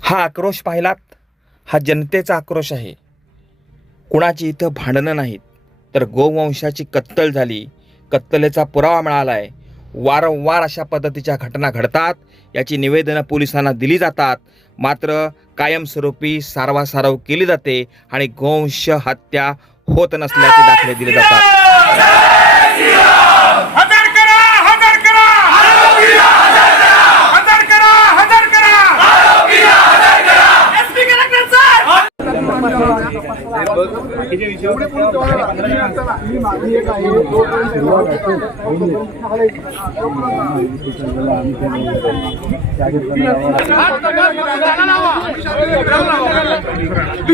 हा आक्रोश पाहिलात हा जनतेचा आक्रोश आहे. कुणाची इथं भांडणं नाहीत. तर गोवंशाची कत्तल झाली. कत्तलेचा पुरावा मिळाला आहे वारंवार अशा पद्धतीच्या घटना घडतात. याची निवेदनं पोलिसांना दिली जातात. मात्र कायमस्वरूपी सारवासारव केली जाते आणि गोवंश हत्या होत नसल्याचे दाखले दिले जातात.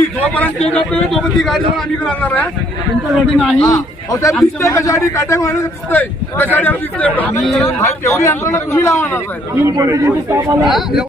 जोपर्यंत ते गाडी आम्ही करणार आहे तुमच्यासाठी नाही अहो साहेब दिसतंय कशासाठी काट्या मारण्याचं दिसतंय कशासाठी आम्हाला दिसतंय एवढं? हा, तेवढी यंत्रणा तुम्ही लावा ना